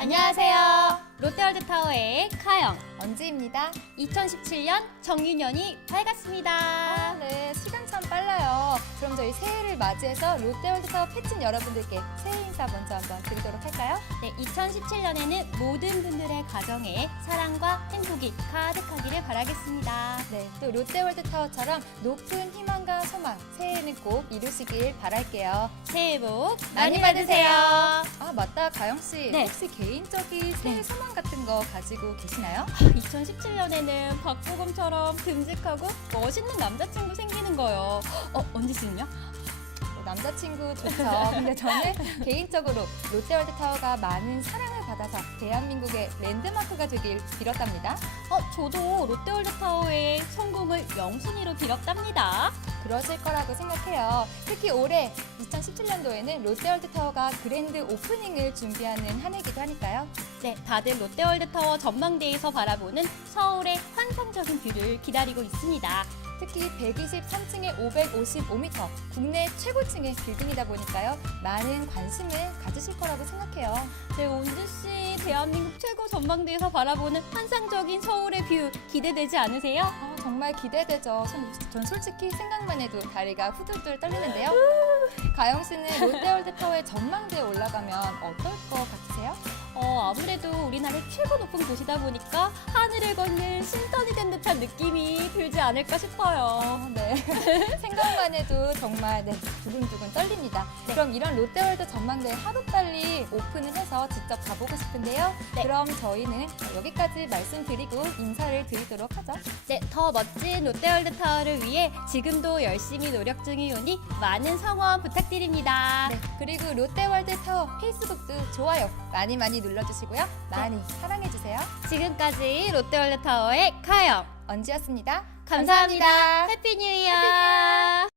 안녕하세요. 롯데월드타워의 카영. 언지입니다. 2017년 정유년이 밝았습니다. 아, 네, 시간 참 빨라요. 그럼 저희 새해를 맞이해서 롯데월드타워 팬진 여러분들께 새해 인사 먼저 한번 드리도록 2017년에는 모든 분들의 가정에 사랑과 행복이 가득하기를 바라겠습니다. 네, 또 롯데월드 타워처럼 높은 희망과 소망, 새해에는 꼭 이루시길 바랄게요. 새해 복 많이 많이 받으세요. 아, 맞다, 가영 씨. 네. 혹시 개인적인 새해 네. 소망 같은 거 가지고 계시나요? 2017년에는 박보검처럼 듬직하고 멋있는 남자친구 생기는 거요. 어, 언제 씨는요? 뭐 남자친구 좋죠. 근데 저는 개인적으로 롯데월드 타워가 많은 사랑을 받아서 대한민국의 랜드마크가 되길 빌었답니다. 어, 저도 롯데월드 타워의 성공을 영순위로 빌었답니다. 그러실 거라고 생각해요. 특히 올해 2017년도에는 롯데월드 타워가 그랜드 오프닝을 준비하는 한 해이기도 하니까요. 네, 다들 롯데월드 타워 전망대에서 바라보는 서울의 환상적인 뷰를 기다리고 있습니다. 특히 123층에 555m, 국내 최고층의 빌딩이다 보니까요. 많은 관심을 가지실 거라고 생각해요. 네, 온주 씨, 대한민국 최고 전망대에서 바라보는 환상적인 서울의 뷰 기대되지 않으세요? 아, 정말 기대되죠. 전, 전 솔직히 생각만 해도 다리가 후들들 떨리는데요. 가영 씨는 롯데월드 타워의 전망대에 올라가면 어떨 것 같으세요? 어, 아무래도 우리나라의 최고 높은 곳이다 보니까 하늘을 걷는 신선이 된 듯한 느낌이 들지 않을까 싶어요. 아, 네. 생각만 해도 정말 네, 두근두근 떨립니다. 그럼 이런 롯데월드 전망대 하루빨리 오픈을 해서 직접 가보고 싶은데요. 네. 그럼 저희는 여기까지 말씀드리고 인사를 드리도록 하죠. 네, 더 멋진 롯데월드 타워를 위해 지금도 열심히 노력 중이오니 많은 성원 부탁드립니다. 네, 그리고 롯데월드 타워 페이스북도 좋아요 많이 많이 눌러주시고 요. 많이 사랑해주세요. 지금까지 롯데월드타워의 카영. 언지였습니다. 감사합니다. 감사합니다. 해피 뉴 이어.